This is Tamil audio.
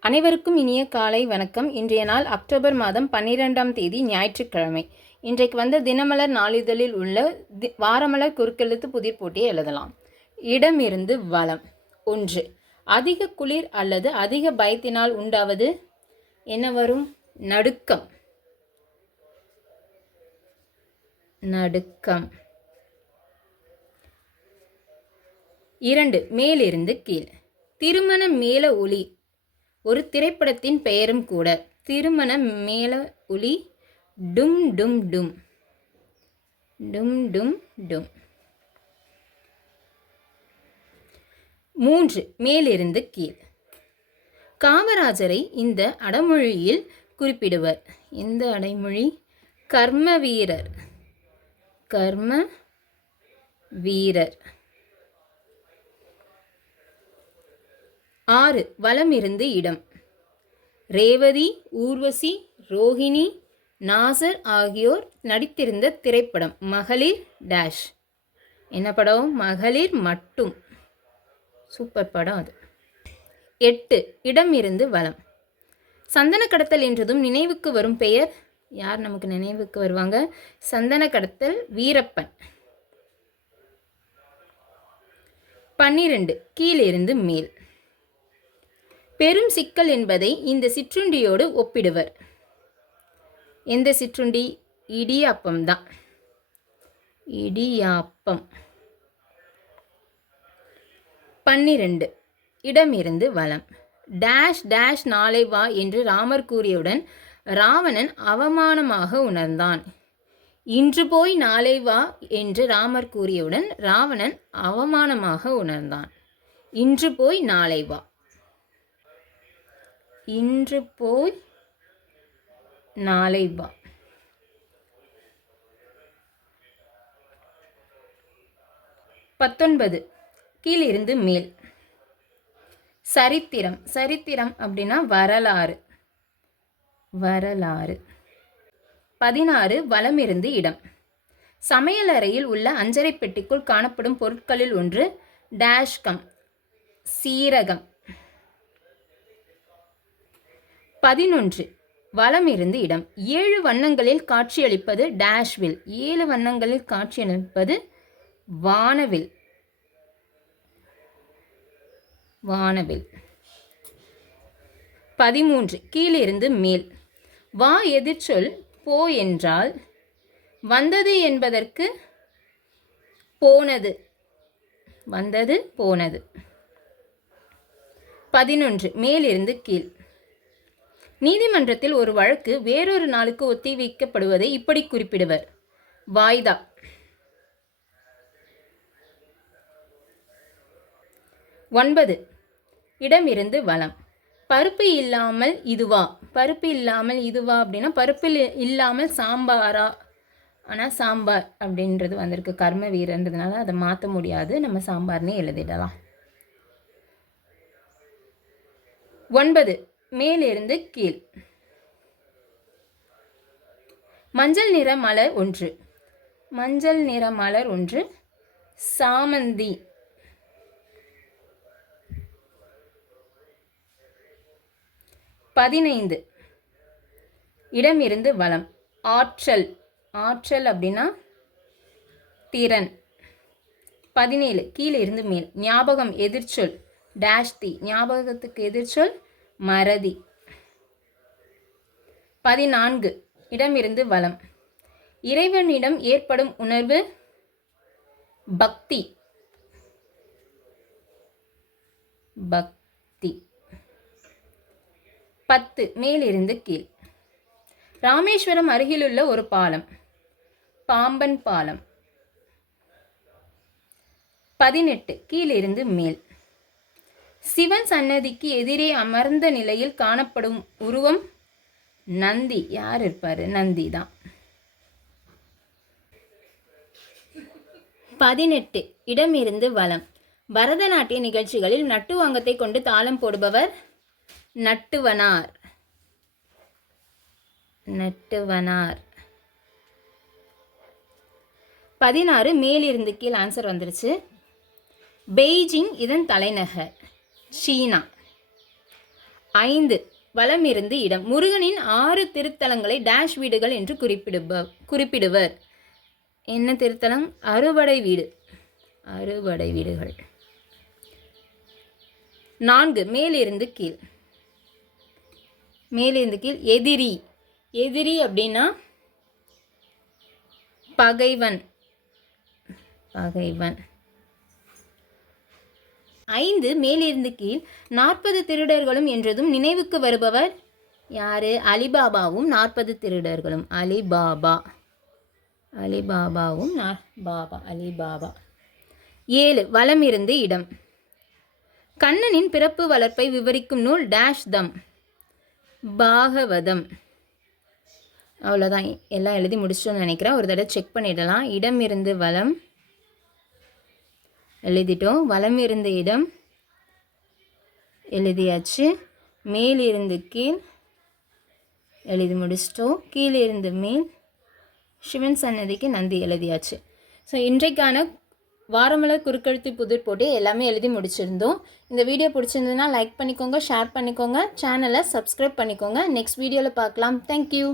அனைவருக்கும் இனிய காலை வணக்கம். இன்றைய நாள் அக்டோபர் மாதம் பன்னிரெண்டாம் தேதி ஞாயிற்றுக்கிழமை. இன்றைக்கு வந்த தினமலர் நாளிதழில் உள்ள தி- வாரமலர் குறுக்கெழுத்து புதிர் போட்டியை எழுதலாம். இடமிருந்து வளம் ஒன்று. அதிக குளிர் அல்லது அதிக பயத்தினால் உண்டாவது என்ன வரும்? நடுக்கம். நடுக்கம். இரண்டு. மேலிருந்து கீழ். திருமண மேல ஒளி. ஒரு திரைப்படத்தின் பெயரும் கூட. திருமண மேல ஒளி டும் டும் டும். டும் டும் டும். மூன்று மேலிருந்து கீழ். காமராஜரை இந்த அடமொழியில் குறிப்பிடுவர். இந்த அடைமொழி கர்ம வீரர். கர்ம வீரர். ஆறு வலமிருந்து இடம். ரேவதி ஊர்வசி ரோஹிணி நாசர் ஆகியோர் நடித்திருந்த திரைப்படம் மகளிர் டேஷ். என்ன படம்? மகளிர் மட்டும். சூப்பர் படம் அது. எட்டு இடம் இருந்து வலம். சந்தன கடத்தல் என்றதும் நினைவுக்கு வரும் பெயர். யார் நமக்கு நினைவுக்கு வருவாங்க? சந்தன கடத்தல் வீரப்பன். பன்னிரண்டு கீழிருந்து மேல். பெரும் சிக்கல் என்பதை இந்த சிற்றுண்டியோடு ஒப்பிடுவர். எந்த சிற்றுண்டி? இடியாப்பம் தான். இடியாப்பம் பன்னிரண்டு. இடமிருந்து வளம் டேஷ் டேஷ் நாளை வா என்று ராமர் கூறியவுடன் ராவணன் அவமானமாக உணர்ந்தான். இன்று போய் நாளை வா என்று ராமர் கூறியவுடன் ராவணன் அவமானமாக உணர்ந்தான். இன்று போய் நாளை வா. இன்று போய் நாளை வா. பத்தொன்பது. கீழிருந்து மேல். சரித்திரம். சரித்திரம் அப்படின்னா வரலாறு. வரலாறு. பதினாறு. வலமிருந்து இடம். சமையலறையில் உள்ள அஞ்சரை பெட்டிக்குள் காணப்படும் பொருட்களில் ஒன்று டேஷ்கம். சீரகம். பதினொன்று. வலமிருந்து இடம். ஏழு வண்ணங்களில் காட்சியளிப்பது டேஷ்வில். ஏழு வண்ணங்களில் காட்சியளிப்பது வானவில். வானவில். பதிமூன்று. கீழிருந்து மேல். வா எதிர்ச்சொல் போ என்றால் வந்தது என்பதற்கு போனது. வந்தது போனது. பதினொன்று. மேலிருந்து கீழ். நீதிமன்றத்தில் ஒரு வழக்கு வேறொரு நாளுக்கு ஒத்திவைக்கப்படுவதை இப்படி குறிப்பிடுவர். வாய்தா. ஒன்பது. இடமிருந்து வளம் பருப்பு இல்லாமல் இதுவா? பருப்பு இல்லாமல் இதுவா அப்படின்னா பருப்பில் இல்லாமல் சாம்பாரா? ஆனால் சாம்பார் அப்படின்றது வந்திருக்கு. கர்ம வீரன்றதுனால அதை மாற்ற முடியாது. நம்ம சாம்பார்னே எழுதிடலாம். ஒன்பது. மேலிருந்து கீழ். மஞ்சள் நிற மலர் ஒன்று. மஞ்சள் நிற மலர் ஒன்று. சாமந்தி. பதினைந்து. இடமிருந்து வளம். ஆற்றல். ஆற்றல் அப்படின்னா திறன். பதினேழு. கீழே இருந்து மேல். ஞாபகம் எதிர்ச்சொல். டேஷ் தி ஞாபகத்துக்கு எதிர்ச்சொல். மறதி. பதினான்கு. இடமிருந்து வளம் இறைவனிடம் ஏற்படும் உணர்வு? பக்தி. பக்தி. பத்து. மேலிருந்து கீழ். ராமேஸ்வரம் அருகிலுள்ள ஒரு பாலம். பாம்பன் பாலம். பதினெட்டு. கீழிருந்து மேல். சிவன் சன்னதிக்கு எதிரே அமர்ந்த நிலையில் காணப்படும் உருவம் நந்தி. யார் இருப்பாரு? நந்தி தான். பதினெட்டு. இடமிருந்து வளம் பரதநாட்டிய நிகழ்ச்சிகளில் நட்டுவாங்கத்தை கொண்டு தாளம் போடுபவர் நட்டுவனார். நட்டுவனார். பதினாறு. மேலிருந்து கீழ் ஆன்சர் வந்துருச்சு. பெய்ஜிங் இதன் தலைநகர். சீனா. ஐந்து. வலம் இருந்து இடம். முருகனின் ஆறு திருத்தலங்களை டேஷ் வீடுகள் என்று குறிப்பிடுப குறிப்பிடுவர். என்ன திருத்தலம்? அறுவடை வீடு. அறுவடை வீடுகள். நான்கு. மேலிருந்து கீழ். மேலிருந்து கீழ். எதிரி. எதிரி அப்படின்னா பகைவன். பகைவன். ஐந்து மேலிருந்து கீழ் நாற்பது திருடர்களும் என்றதும் நினைவுக்கு வருபவர் யாரு? அலிபாபாவும் நாற்பது திருடர்களும். அலிபாபா. அலிபாபாவும் நா- பாபா அலிபாபா. ஏழு வலம் இருந்து இடம். கண்ணனின் பிறப்பு வளர்ப்பை விவரிக்கும் நூல் டேஷ் தம். பாகவதம். அவ்வளோதான் எல்லாம் எழுதி முடிச்சிட்டோம்னு நினைக்கிறேன். ஒரு தடவை செக் பண்ணிடலாம். இடம் இருந்து வளம் எழுதிட்டோம். வலம் இருந்த இடம் எழுதியாச்சு. மேலிருந்து கீழ் எழுதி முடிச்சிட்டோம். கீழே இருந்து மேல் சிவன் சன்னதிக்கு நந்தி எழுதியாச்சு. ஸோ இன்றைக்கான வாரமலர் குறுக்கெழுத்து புதிர் போட்டு எல்லாமே எழுதி முடிச்சிருந்தோம். இந்த வீடியோ பிடிச்சிருந்ததுன்னா லைக் பண்ணிக்கோங்க ஷேர் பண்ணிக்கோங்க சேனலை சப்ஸ்கிரைப் பண்ணிக்கோங்க. நெக்ஸ்ட் வீடியோவில் பார்க்கலாம். தேங்க்யூ